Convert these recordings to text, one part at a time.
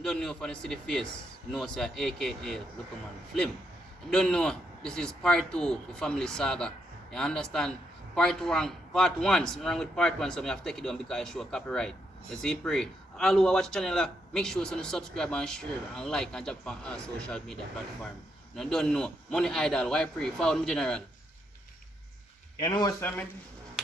I don't know if you see the face. You know, say AKA Look Man Flim. I don't know. This is part 2 the family saga. You understand? Part 1, something wrong with part 1, so I have to take it down because I show copyright. You see, pray. All who watch the channel, make sure you subscribe and share and like and jump on our social media platform. You don't know. Money Idol, why pray? Follow me general. You know what I mean?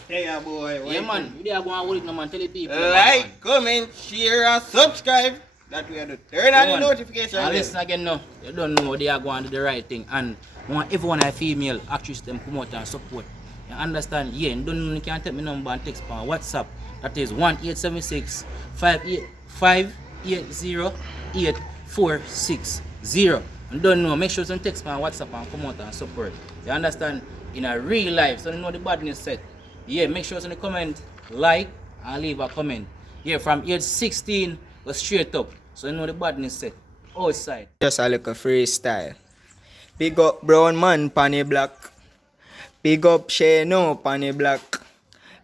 Hey, boy. Yeah, man. You there go and hold it, no man. Tell the people. Like, comment, share, and subscribe. That we have to turn on the notification. And listen again now. You don't know they are going to do the right thing. And I want everyone a female actress them come out and support. You understand? Yeah, and don't know you can take my number and text on WhatsApp. That is 1876 580 8460. And don't know, make sure you text on WhatsApp and come out and support. You understand? In a real life, so you know the badness set. Yeah, make sure you comment, like, and leave a comment. Yeah, from age 16 go straight up. So you know the badness set. Outside. Just a little freestyle. Big up brown man panny black. Big up shqno panny black.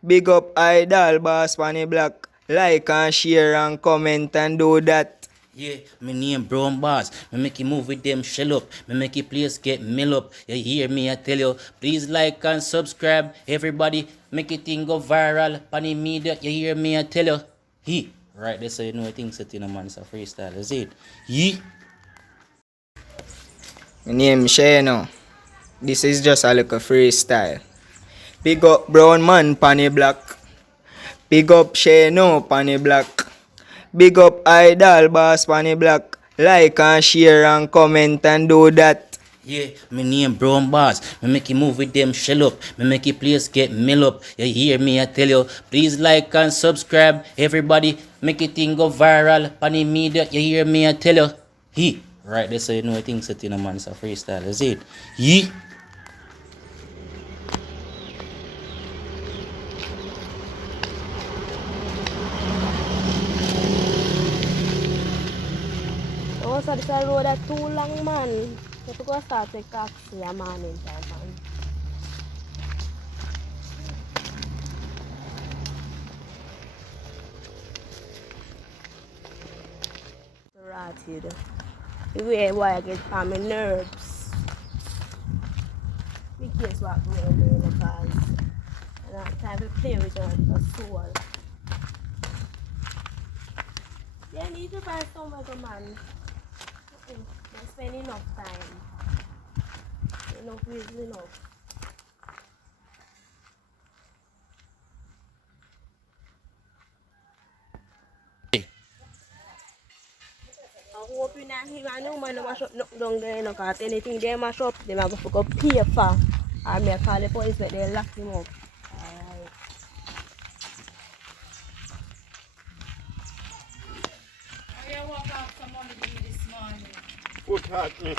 Big up idol boss panny black. Like and share and comment and do that. Yeah, my name Brown Boss. Me make you move with them shell up. Me make you place get mill up. You hear me, I tell you. Please like and subscribe. Everybody, make it thing go viral. Panny media, you hear me, I tell you. He. Right there, so you know things set in a man. It's a freestyle, is it? Yeah. My name shqno. This is just a little freestyle. Big up brown man panny black. Big up shqno panny black. Big up idol boss panny black. Like and share and comment and do that. Yeah, my name Brown Boss. Me make you move with them shell up. Me make you place get mill up. You hear me, I tell you. Please like and subscribe. Everybody, make it thing go viral. Panny media, you hear me, I tell you. He. Right there, so you know things set in a man. It's a freestyle, is it? Yeah. Oh, so this road is too long, man. You have to go start to taxi a man in time, man. Rotted. The way why I get on my nerves. Be careful what going there because I don't have time to play with a soul. You need to find somewhere to man. Don't spend enough time. Enough is enough. I hope you not hear no man no mash up knock down there, no, cause anything they mash up, they might go for go pay for. And me call the police that they lock him up. Alright. I walk out some money this morning. Put hot me.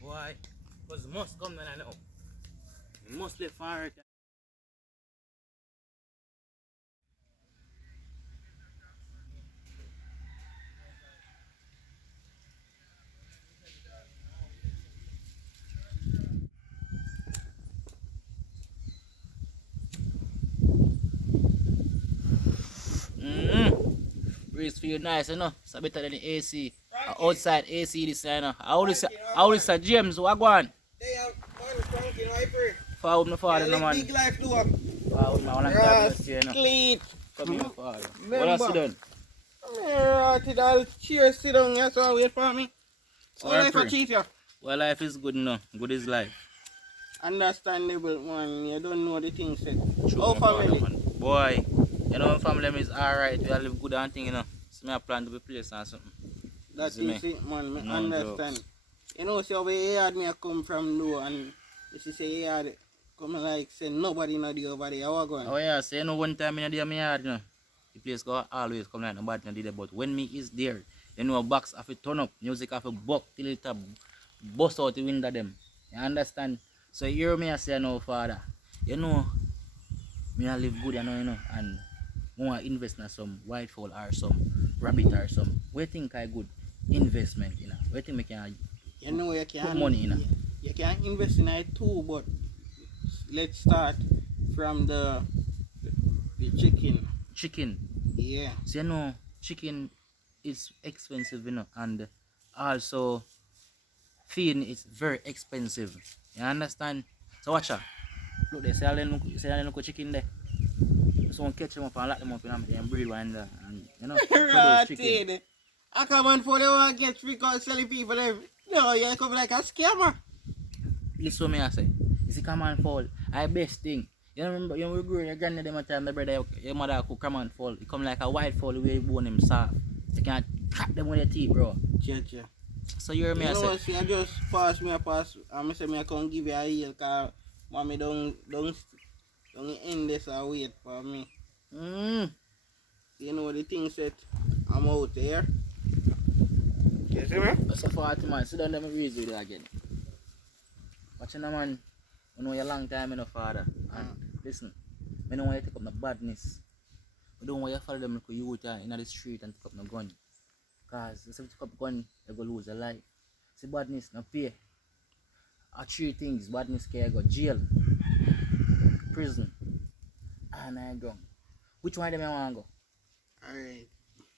Why? Because must come then I know. You must live far right. Breeze feel nice, you know. It's a better than the AC. Outside AC this, you know. I always say James, what go on? They have man Frankie, I pray. Follow me father, no man. Big life do up. Follow me, I want to talk to you, you know. Clean. Come here, father. What else you done? Rotted, I'll cheers, sit down here, so wait for me. So Sorry, life a pray. cheat you. Well, life is good, no. Good is life. Understandable, man. You don't know the things said. True, How my father, family? man. Boy, you know, family is alright. We all live good and thing, you know. So I plan to be placed or something. That See me? is it, man. Me No understand. jokes. You know, so where you had me I come from though, and you say you had come like say nobody know the over there. How I going? Oh yeah, so you know one time in the day my yard, you know, the place go always come like nobody no did it, but when me is there, you know box have to turn up, music have to buck till it a bust out the window them. You understand? So you hear me I say no father. You know, me I live good, you know, and I want to invest in some white fowl or some rabbit or some. Where think I good? investment, you know. Where think we can You know you put can money in? you can invest in it too, but let's start from the chicken. Chicken. Yeah. So you know, chicken is expensive, you know, and also feeding is very expensive. You understand? So watch out. Look, they say I look chicken there. Someone catch them up and lock them up and breed one there, and you know, produce chicken. Rotted. I come on for the one get free cause selling people them. No, you come like a scammer. Listen what me I say. You see, come and fall. I best thing. You remember, you know, we grew your granddad them time, the brother, your mother could come and fall. It come like a white fall where you bone them soft. You can't crack them with your teeth, bro. Cha. So you hear me You I know say? what, see, I just pass me a pass. I say me I come give you a heel cause mommy don't end this or wait for me. You know the thing said I'm out there. You see me? That's a 40 man. Sit down there and raise with you again. Watching a man, you know, a long time, you know, father. And listen, I don't want you to take up no badness. I don't want you to follow them like you in the street and take up no gun. Because if you take up gun, you're going to lose your life. See, badness, no pay. Three things. Badness can go jail, prison, and I drunk. Which one of them you want to go? Alright.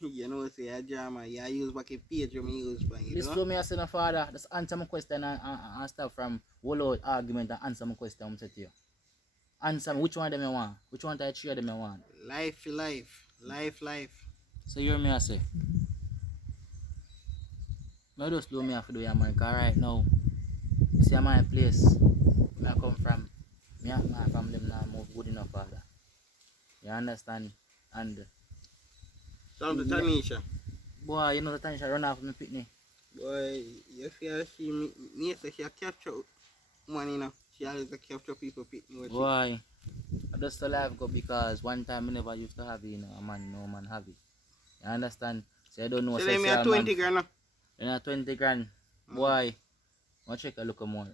You know say a drama, you use back a page when you use for you This know? to me I say no father, just answer my question and start from whole out argument and answer my question I'm saying to you. Answer me which one of them you want? Which one of the three of them you want? Life. So you hear me I say? No just do me have to do your man, cause right now, you see my place where I come from, me and my family now move good enough father. You understand? And Some to Tanisha. boy, you know the time she run off with me picnic. Boy, you see me say she a capture money now. She always a capture people picking with Boy, I just life go because one time I never used to have it, you know, a man, no man have it. You understand? So I don't know. she let me a 20 grand now. Then a 20 grand. Boy, I check a look more.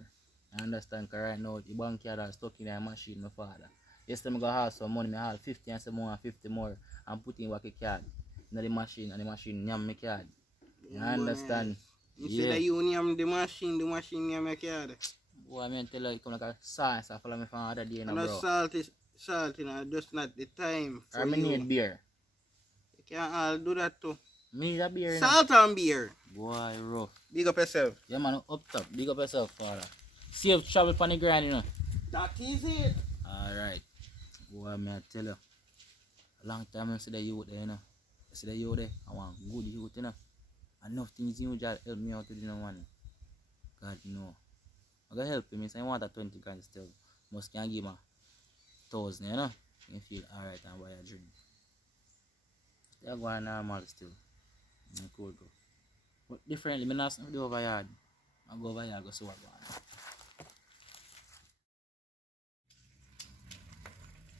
I understand? Because right now, the bank card are stuck in a machine, my father. Yesterday, I go have some money, I have 50 and some more, 50 more, and put in back a card in the machine, and the machine nyam my card. You understand? Instead of you nyam the machine nyam your card. Boy, I mean, tell you, it come like a sauce. I follow me from other day, And bro. salt, you know, just not the time for I mean, you. need beer. You can't all do that too. Me need a beer, you know. Salt and beer. Boy, rough. Big up yourself. Yeah, man, up top. Big up yourself, father. Save travel for the grind, you know. That is it. Alright. Boy, I tell you. A long time I see the youth there, you know. I see the youth there. I want good youth, you know. Enough things you just help me out with, you know, man. God, no. I'm going to help him. I want a 20 grand still. Must can give him 1,000, you know. You feel alright and buy a drink. Still going normal still. I'm cool, bro. But differently, I'm not do over yard. I go over yard, go see what going on.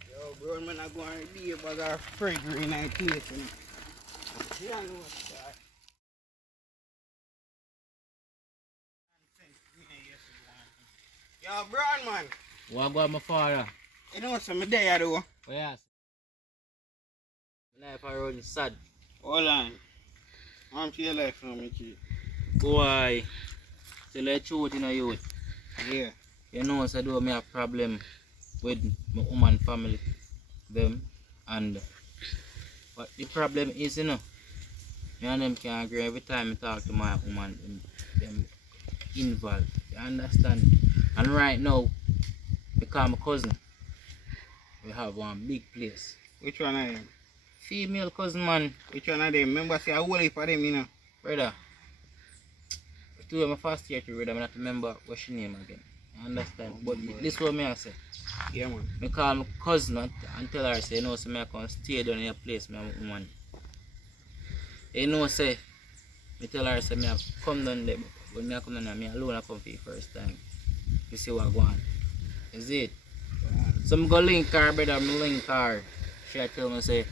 Yo, bro, man, I'm going to be about our fragrant night place. Yeah, I know what's that. Yo, Brown man. What about my father? You know some day though. Oh, yes. My life I run sad. Hold on. I'm to your life now, me kid. Boy, tell the truth in a youth. Yeah. You know, so do me a problem with my woman family, them, and but the problem is, you know, me and them can agree every time I talk to my woman, them involved. You understand? And right now, because my cousin, we have one big place. Which one of them? Female cousin, man. Which one of them? Remember, say I whole heap of them, you know. Brother, two of my first year to read, I not remember what she name again. I understand? But this is what me I say. Yeah, man. I call my cousin and tell her, say, you know, so I can stay down in your place, my woman. You know, say, I tell her, say, I come down there, but when I come down there, I alone I come for the first time. You see what I want. Is it? So I go link her, brother, I link her. She tell me, say,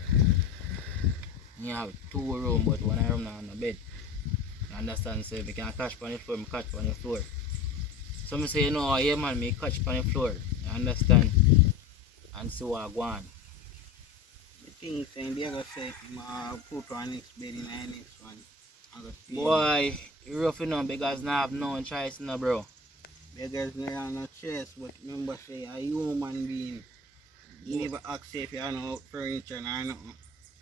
you have 2 rooms, but one room now on the bed. You understand? Say, I can catch on the floor, I catch on the floor. So I say, you know, yeah, man, I catch on the floor. You understand? And see what I want. The thing saying, they gonna say, put on next bed in the next one. I got pain. Boy, you rough enough because now have no choice, no, bro. Beggars no have no chest, but remember say a human being. You never ask if you have no furniture or nothing.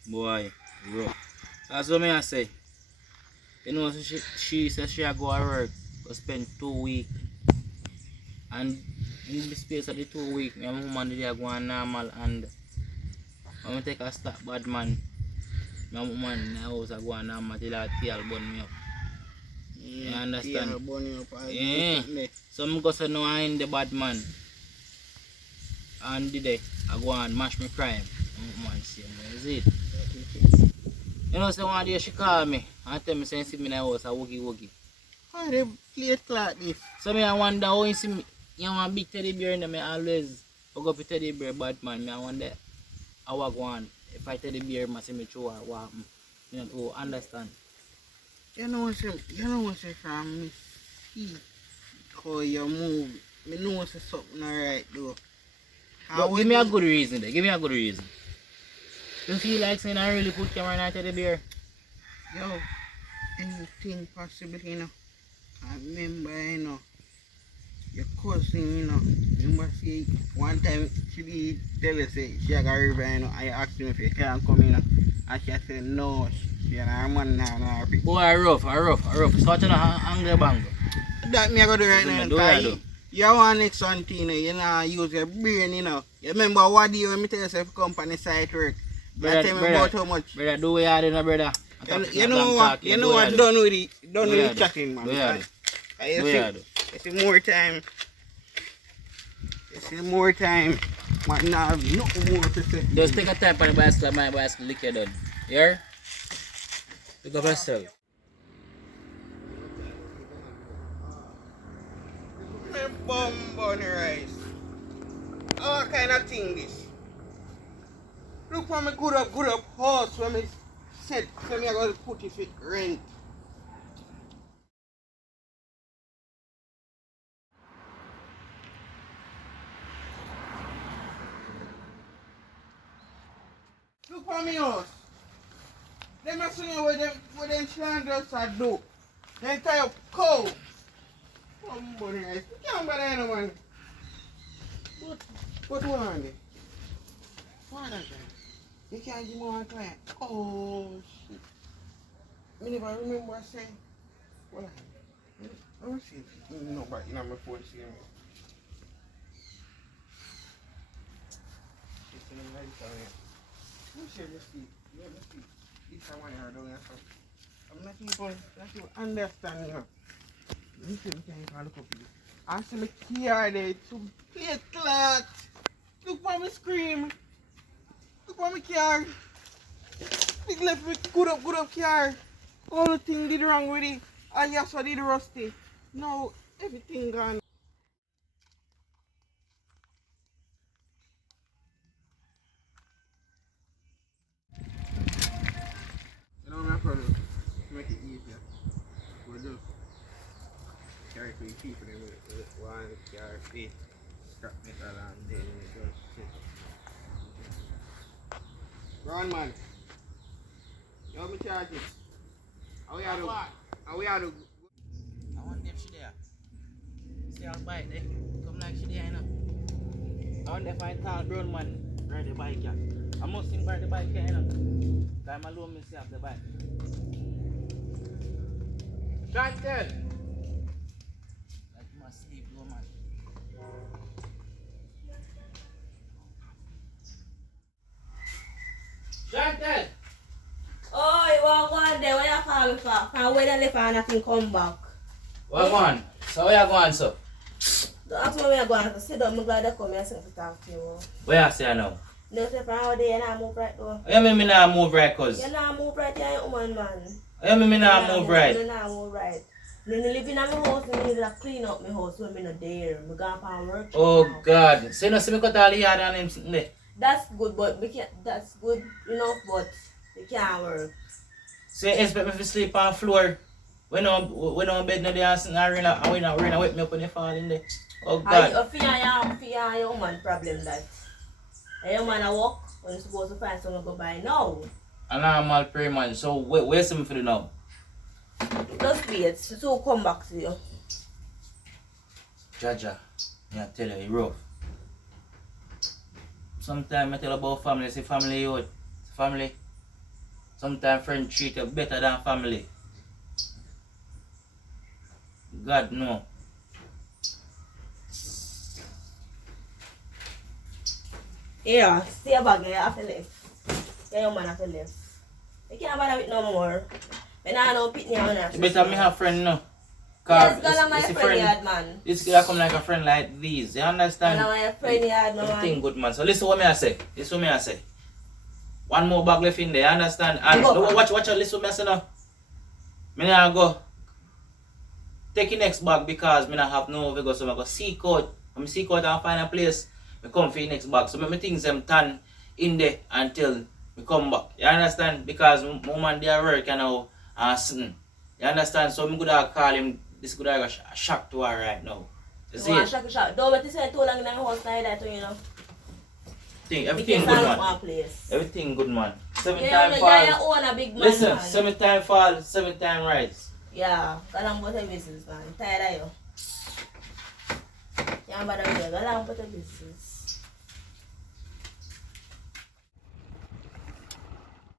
Boy, rough. That's what me I say. You know, so she said she a go to work, go spend 2 weeks. And in the space of the 2 weeks, my woman did go on normal and when I take a stop bad man, my woman in the house I go on normal till I tail burn me up. You understand? Yeah, bunny up. Yeah. So I go say no I ain't the bad man. And the day I go and mash my crime. My woman say, is it? You know, so one day she call me and tell me say see me in the house a woogie. How they play like this? So me I wonder how you see me, you know, a big teddy bear and me always go up with teddy bear bad man. Me I wonder how I go on. If I teddy bear must see me through or what happen. You know, to understand. You know what say from me see how you move. Me know say something alright though. But give me a good reason there. Give me a good reason. You feel like saying I really put camera in a teddy bear? Yo, anything possible, you know. I remember, you know, your cousin, you know. Remember, see, one time she did tell us, say, she had a river, you know. I asked him if he can come, you know. And she said, no, she and her man now. Boy, I rough. So what you know, angry bang. That me I go do right Do now. do I do? You want next one thing, you know, use your brain, you know. You remember what do you when me tell yourself company site work? Brother, tell me about how much. Brother, do what you do, no, brother. You know what? You know what? Done with the chatting, man. Do you do? You see more time. You see more time. Man, now have nothing more to say. Just take a time for the bicycle, my bicycle, lick your done. Here? Pick up yourself. Bum bunny rice. All kind of thing this. Look for me good up house when me said so me I gotta put it for rent. Look for me house. Them a see what them slanders are do. They tie up cow. Bum bunny rice. You can't bother anyone, man. What one day? What that guy? You can't give me one client. Oh shit. I never remember saying. What let me see if nobody in my phone see me. She's in the medical here. Let me see. Let me see. This is why I don't have. I'm not even understand you. Let me see if I can look up this. I see my car there to play clock. Look for me scream. Look for me car. Big left me good up car. All the thing did wrong with it. I just did rusty. Now everything gone. You know my problem. To make it easier. We'll just carry for your people with one car feet. Scrap metal and then it just sit. Brown man. You want me charge it? How we are do? How we are do? I want them she there. See how bike there. Come like she there, you know. I want them find tall brown man ride the bike, yeah. I must him ride the bike here, you know. I'm alone myself the bike. Chantel! Like you must sleep, low man. Chantel! Oh, you want one there? What you call me for? Can wait and leave and nothing come back. What going? So where you going, sir? Don't ask me where you going to sit down. I'm glad they come here and to talk to you. Where you say now? No, say from how they not move right though. You mean me not move right, cuz? You not move right, you're a woman, man. You mean me not move right? You not move right. When I live in my house, I need to clean up my house when I'm not there. I'm going to work. Oh God. So you know see me cut all the yard and him sitting there? That's good, but we can't, that's good enough, but we can't work. So you expect me to sleep on the floor? When I'm bed now there and sitting and rain wake me up when you fall in there? Oh God. I fear your woman problem that. Your man a walk when you're supposed to find someone to go buy now. A normal prayer man. So where's me for the now? Just wait, so will come back to you. Jaja, I tell you, it's rough. Sometimes I tell about family, say family youth, family. Sometimes friends treat you better than family. God no. Yeah, stay back here after left. Yeah, your man after left. You can't bother with no more. When I know pitney on that. You better me have friend no. Yes, girl, I'm my it's a friend yard, man. This girl come like a friend like these. You understand? Girl, I'm my friend yard, no Everything man. good man. So listen what me I say. Listen what me I say. One more bag left in there, you understand? And Go. no, watch out, listen what me I say now. Me now go take the next bag because me not have no go, so I go seek out. I'm seek out and find a place. Me come for the next bag. So me things them turn in there until me come back. You understand? Because my man they are work now and sitting. You understand? So me could have call him. This could have a shock to her right now. You see it? Shock. Don't let you say too long in the house like that, you know. Everything good man. Everything good man. Seven time fall. Yeah, you own a big man. Listen, Man. 7 time fall, 7 time rise. Yeah, go along with the business, man. Tired of you. Can't bother with you. Go along with the business.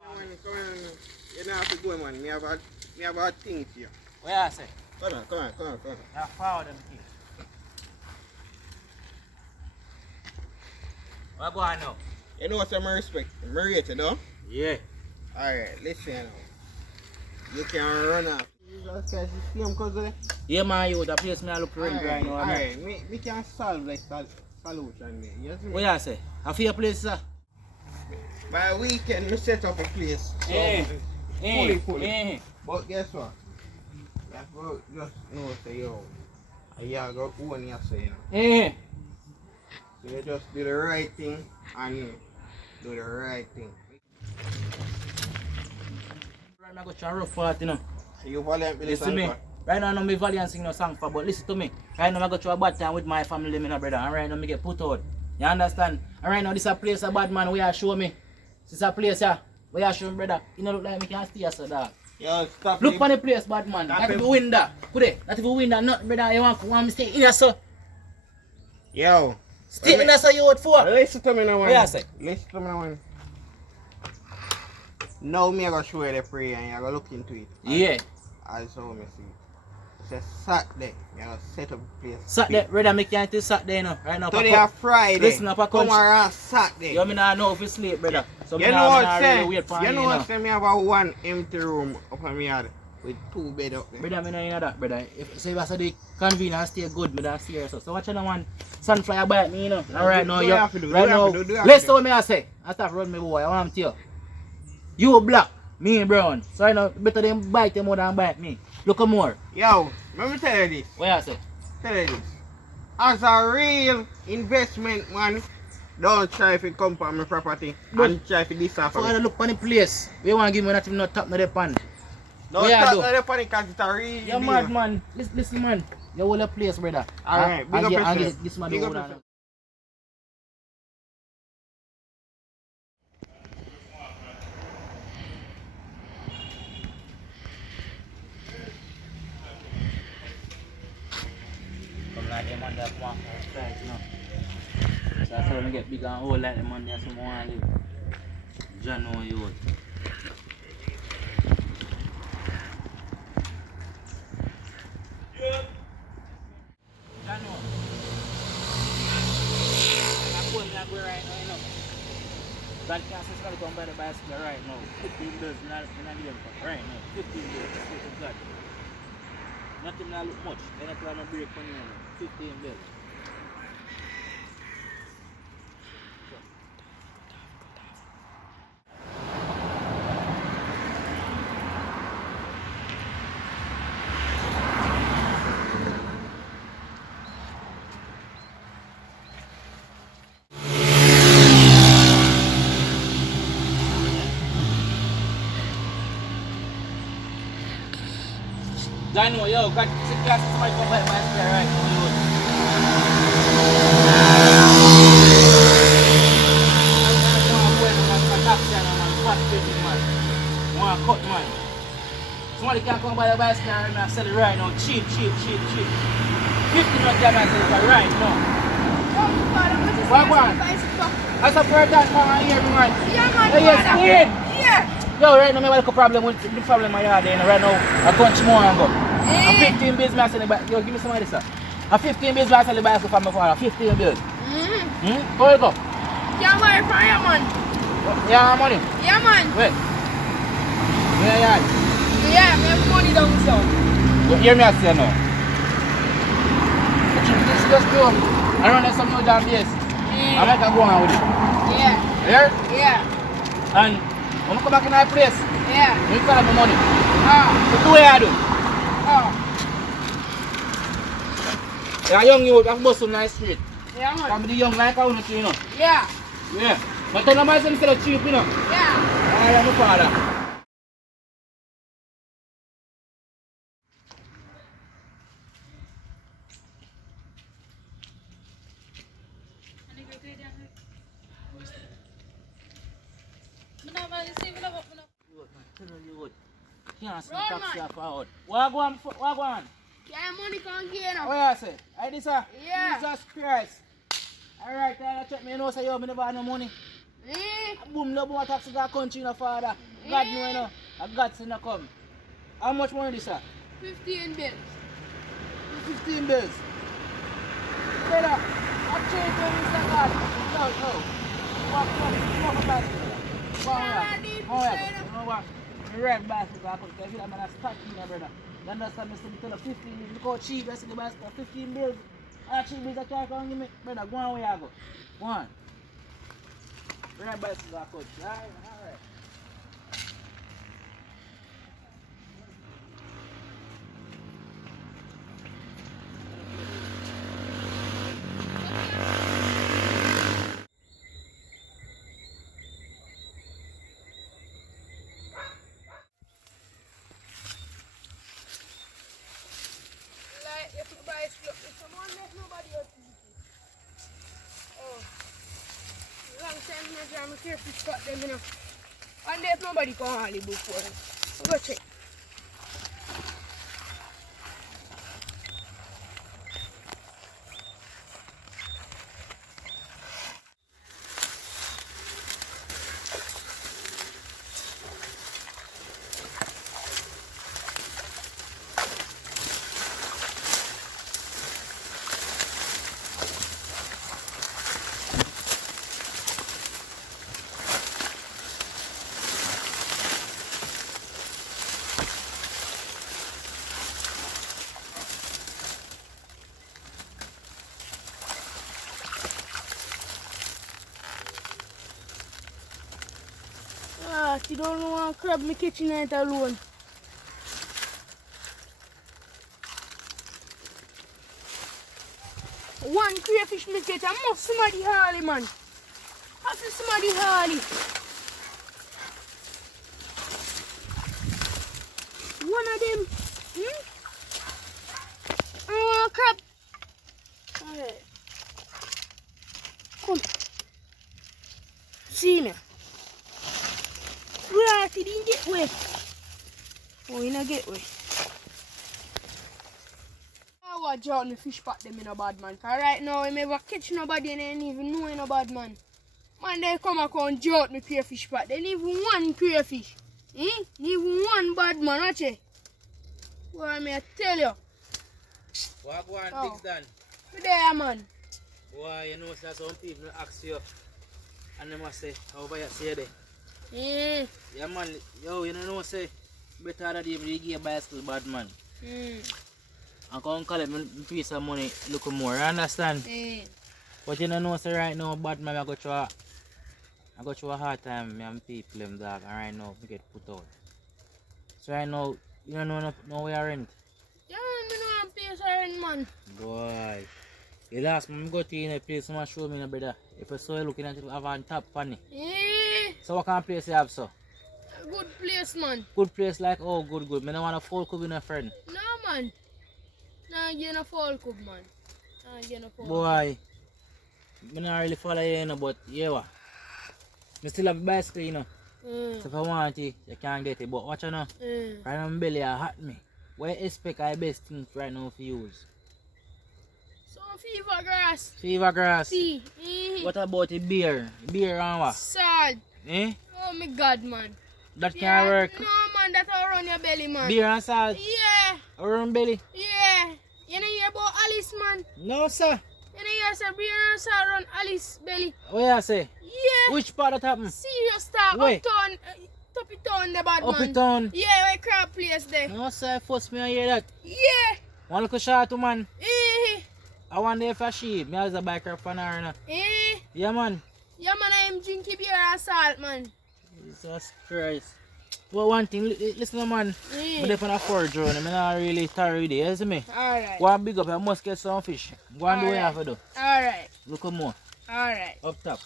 Come on. You don't have to go, man. Me have a thing here. What I say? Come on. I follow them here. What go on now? You know what I'm respect? I'm rated, though? Yeah. Alright, listen now. You can run off. Jesus Christ, you see him cousin? Yeah man, you the place me I look for rent right now. Alright, me can solve like solution there. You see me? What I say? I feel a place sir. By weekend, we set up a place. So, fully. But guess what? You have to just know, say, yo, you have to own yourself, you know. So you just do the right thing and do the right thing. Right now I go to a rough part, you know. You valiant with the Listen to me. song, Right now I'm valiant sing no song for, but listen to me. Right now I go to a bad time with my family, me no brother, and right now I get put out. You understand? And right now this is a place a bad man where you show me. This is a place here where you show me brother. You know look like me can stay so dog. Yo, stop Look it. for the place bad man. Not if you win that. Could it? Not if you win that nothing brother. You want me stay in there so. Yo. Stay in there so you out for. Listen to me now, man. What you say? Listen to me now, man. Now me I go show you the prayer and you go look into it. Yeah. As how me see it. It's a Saturday. You go set up a place. Saturday, brother, me can't till Saturday now. Right now. Today a Friday. Listen up a Come country. around Saturday. You me not know if you sleep, brother. So You me know not what, really wait for you know what, now. say me have a one empty room up on me yard with 2 beds up there. Brother, me not know that, brother. If say I say the convenience stay good, me don't stay here. So watch out one sunflower bite me, you know. And right now, Do you have to do, right do have now. to do, do have Listen to. what me I say. I start run me boy. I want to tell you. You black, me brown. So right now, better them bite them more than bite me. Look at more. Yo, let me tell you this. What I say? Tell you this. As a real investment man, don't try to come on my property But- and try to this off So of I me. look on the place. We want to give me nothing no top no the pan. Don't what you start do? on the panic because it's a real You deal. mad man. Listen man. You hold a place, brother. Alright, big up and yourself. this man Big do up hold on. yourself. Come like them man that want to strike, you know. So I saw me get big and old like them man there, so I want to live. John know you. John know. I'm going right now, you know. God can't say somebody come by the bicycle right now. 15 bills, not give them for right now. 15 bills, swear to God. Nothing not look much. They not trying to break money on it. 15 bills. Dino, yo, got 6 glasses somebody come by the bicycle right now. Somebody Somebody can come buy the bicycle and I sell it right now. Cheap. 50 not Jamaican right now. What one? That's a first time I hear me, man. Yeah, man. Hey, yes, weird. Yeah. Yo, right now, I have a problem with the problem I had there. Right now, I punch more and go. A 15 bills, I sell the bicycle. Yo, give me some of this, sir. A 15 bills, I sell the bicycle for my father. 15 bills. How you go? Yeah, man. Fire, man. Yeah, money. Yeah, man. Wait. Yeah. Yeah, me have money down so. You hear me I say now? This is just good. I run some new damn yes. I make a go on with it. Yeah. Here? Yeah. And when I come back in my place, Yeah. you call me money. Oh. So do what I do. Oh. Yeah, young youth, I've bust some nice street. Yeah, man. I'm the young like I want to, you know. Yeah. Yeah. But tell them I instead of cheap, you know. Yeah. I am a father. Can't see taxi off out. Wagwan. Yeah, money can't get enough. What you say? I this Yeah. Jesus Christ. Alright, I check me, you know say yo, me never have no money. Boom, no more taxi got country no father. God know you know. I got to come. How much money this 15 bills. 15 bills. Brother, I change for Mr. God. No. Walk about it. You know what? The red bicycle I could feel I'm gonna start in there, brother. You understand me? So me tell you 15 bills. Look how cheap I see the bicycle. 15 bills. How cheap bills I can't give me. Brother, go on where I go. Go on. Red bicycle I could. Alright. Like, if you buy a slip, if someone make nobody else eat it. Oh. Long time I jam a careful spot them, you know. And if nobody can hardly before. Go check. You don't want to crab my kitchen night alone. One crayfish me get, I must somebody harley, man. I feel somebody harley. One of them. I want a crab. Alright. Come. See me. Right, it didn't get away. Oh, you not get away. I watch out the fish pot them in a bad man. Cause right now I never catch nobody and I ain't even know in a bad man. Man, they come and jout me crayfish pot. They need even one crayfish. Need even one bad man, watch it. What I may tell you. What go on, Oh. things done? Me there, man. Why, you know, that some people ask you and they must say, how about you say that? Yeah, man, yo, you know, say, better that you give a bicycle bad man. I can't call it me piece of money, look more, you understand? But you know, say right now, bad man, I go through a hard time, me and people, them dog, and right now, we get put out. So right now, you don't know where I rent? Yeah, me know I'm paying rent, man. Boy, the last time I go to a place, someone show me, brother, if I saw you looking at it, have on top funny. So what kind of place you have, so? Good place, man. Good place like, oh, good. I don't want a full cub in a friend. No, man. Nah, you no fall cub, man. Nah, you no fall. Boy, I don't really follow you, but yeah, what? I still have a bicycle, you know. So if I want it, you can't get it. But watch out now. Right now my belly are hot me. What you expect I best thing right now for use? Some fever grass. Fever grass. See. What about the beer? Beer and what? Salt. Eh? Oh my god, man. That can't work. No, man, that all run your belly, man. Beer and salt? Yeah. Around belly? Yeah. You know hear about aliix, man? No, sir. You know hear say beer and salt run aliix belly? What you say? Yeah. Which part that happen? Serious talk. Where? Uptown. Uptown, the bad man. Uptown? Yeah, where crab place there. No, sir. First me I hear that. Yeah. One little short man. Eh. I wonder if I sheep. Me as a biker fan or not. Eh. Yeah, man. Yeah, man, I am drinking beer and salt, man. Jesus Christ. Well, one thing, listen, man. But if I'm on a forage run, I'm not really tired with it. You see me? Alright. Go and big up, I must get some fish. Go and do what you have to do. Alright. Look at more. Alright. Up top.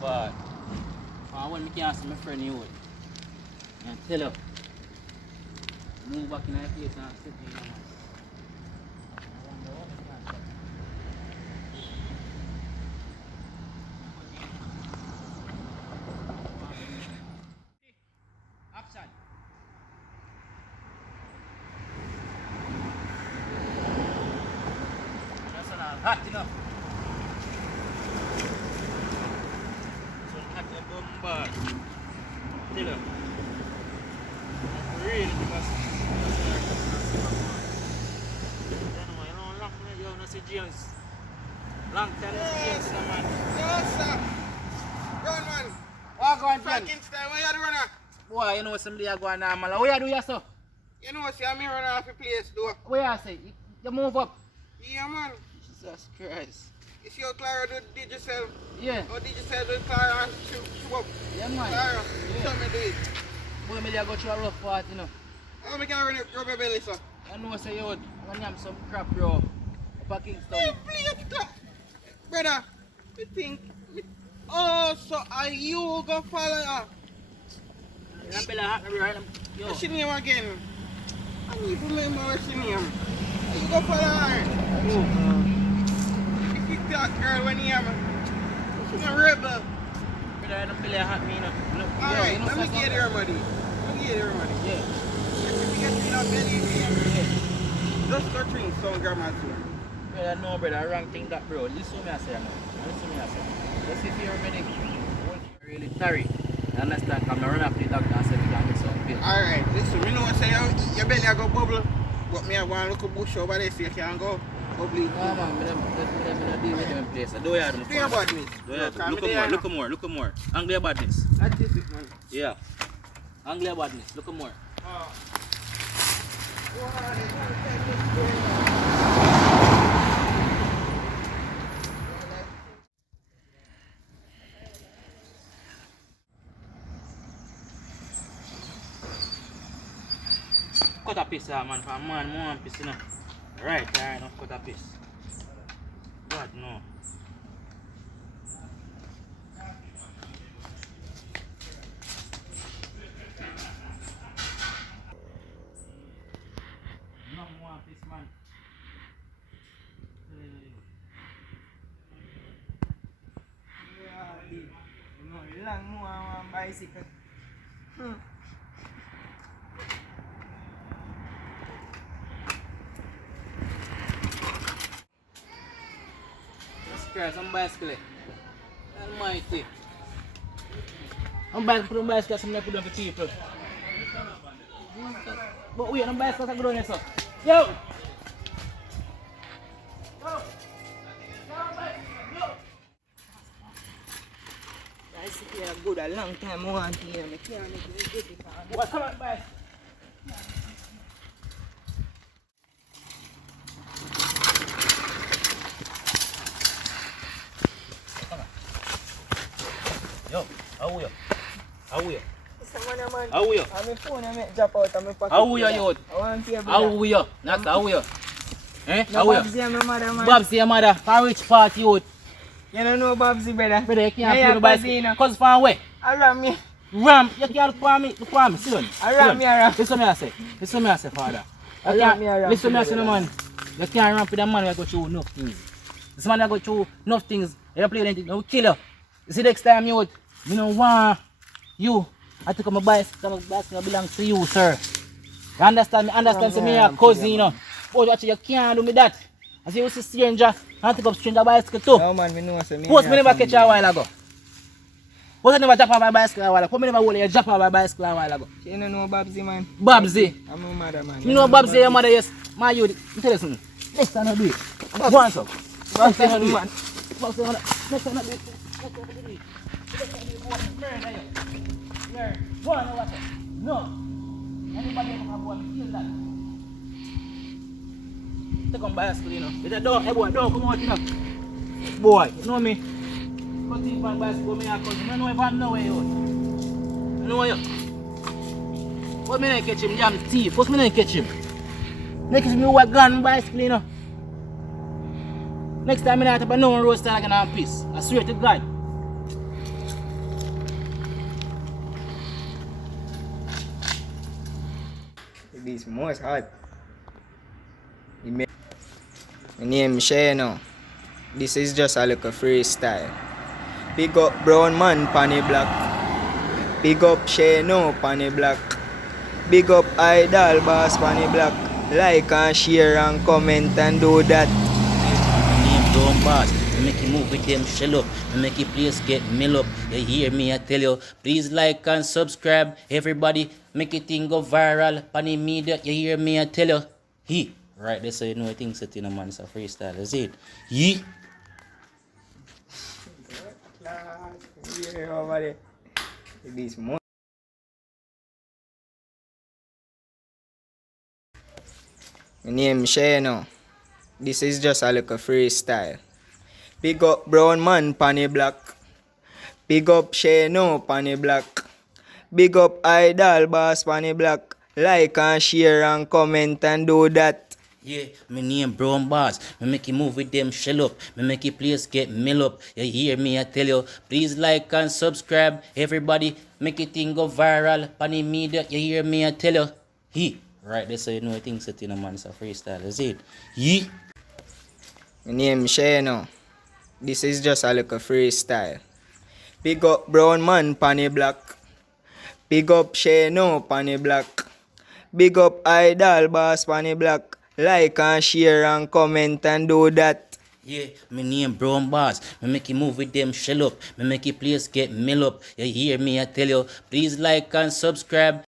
But I want me to ask my friend you would. And tell her. Move back in that place and sit in your man. I wonder what the plan is. Action. That's not hot enough. So hot a bombard. Tell her. Really because you don't see James. Long time no see James, man. Yes, sir. Run, man. What going on? Frankenstein, what you do, runner? Boy, you know somebody are going on, man. What you do, you so? You know, see, I'm here running off the place, though. What you say? You move up. Yeah, man. Jesus Christ. You see how Clara do digital? Yeah. How digital do Clara and shoot up? Yeah, man. Clara, Yeah. show me do it. Boy, me go through a rough part, you know. How me can run your belly, sir? I know say you would when you have some crap, bro. Up at Kingston. Brother, you think... Oh, so are you gonna follow her? I'm belly hot, right? Yo. What's your name again? I need to remember what's your name. Are you gonna follow her? If you talk girl when you have she's a rebel. Brother, I'm belly hot, me, you know. Look, Alright, you know, let me so- get her money. Let me get her money. Yeah. If you get me that belly, just go drink some grandma's here. Brother, no, brother, wrong thing that, bro. Listen to me, I say, no. Listen to me, I say. Let's see if you're ready. Really sorry. You understand? Come run up to the doctor and say we can get some bill. Alright, listen, me know what say your belly I go bubble, but me I want to look a bush over there so you can go bubble. No, man, I'm not deal with them in place. I do you have them. Do your badness. Look at more. Anglia badness. That's it, man. Yeah. Anglia badness. Look at more. Cut a piece, man. For a man, more one piece, you know. Right, now cut a piece. God, no. No more piece, man. Lang mo ang bicycle. Jesus Christ, I'm bicycle. Almighty. I'm bicycle, put on bicycle, something I put on for people. But wait, I'm bicycle, I'm going to so. Yo! Bicycle is good a long time. I want to hear me. Can't make it. What's up, bicycle? Yo, how are you? How are you? Man. How are you? I'm in phone, I'm drop out of my pocket. How are you, youth? I want to hear How are you? Next, how are you? Eh? No, How are you? Babsy and my mother, man. Babsy, your mother, for which part, youth? You don't know Babsy, brother. Brother, you can't Yeah, play the bicycle. Babsy, Cause far away. Around me. Ram, you can't look for me, sit down. Around me, around. Listen to me, I say. Listen to me, I say, father. Around me, around. Listen to me, I say, no, man. You can't run for the man who go through enough things. This man that go through enough things, you play anything, will kill you. You see next time you out, me don't want you. I took my bicycle belongs to you, sir. You understand me? Understand say me a cousin, you know. But actually you can't do me that. I say you see stranger, I take up stranger bicycle too. No man, me know say me. Post me never catch you a while ago. Post I never drop off my bicycle a while ago. Post me never hold you drop off my bicycle a while ago. You don't know Babsy man. Babsy. I'm a mother man. You know Babsy, your mother, yes. My youth, tell you something. Next time I do it. Go on, so. Next time I do it. Next time I do it. Next time I do it. Go on, watch it. No. Anybody ever have one, kill that. Take on bicycle, you know. It's a dog, hey boy, dog, come on, you know. Boy, you know me. Cut in on bicycle, me a cousin. I know if I know where you are. I know where you are. What me not catch him, jam thief. What's me not catch him? Next time you walk gun bicycle, you know. Next time I not have no one road style again on peace. I swear to God. This most hot. My name is shqno. This is just a little freestyle. Big up brown man panny black. Big up shqno panny black. Big up idol boss panny black. Like and share and comment and do that. Name Don Boss. I make you move with them shell up. I make your place get mill up. You hear me, I tell you. Please like and subscribe. Everybody, make it thing go viral. Panny media, you hear me, I tell you. He. Right there, so you know things that in a man, it's a freestyle. Is it? Ye. Yeah, over there. This most. My name is shqno. This is just a little freestyle. Big up brown man panny black. Big up shqno panny black. Big up idol boss panny black. Like and share and comment and do that. Yeah, my name Brown Boss. Me make you move with them shell up. Me make your place get mill up. You hear me, I tell you. Please like and subscribe. Everybody, make it thing go viral. Panny media, you hear me, I tell you. He. Right there, so you know things that in a man, it's a freestyle. Is it? Ye. My name is shqno. This is just a little freestyle. Big up brown man panny black. Big up shqno panny black. Big up idol boss panny black. Like and share and comment and do that. Yeah, my name Brown Boss. Me make you move with them shell up. Me make your place get mill up. You hear me, I tell you. Please like and subscribe.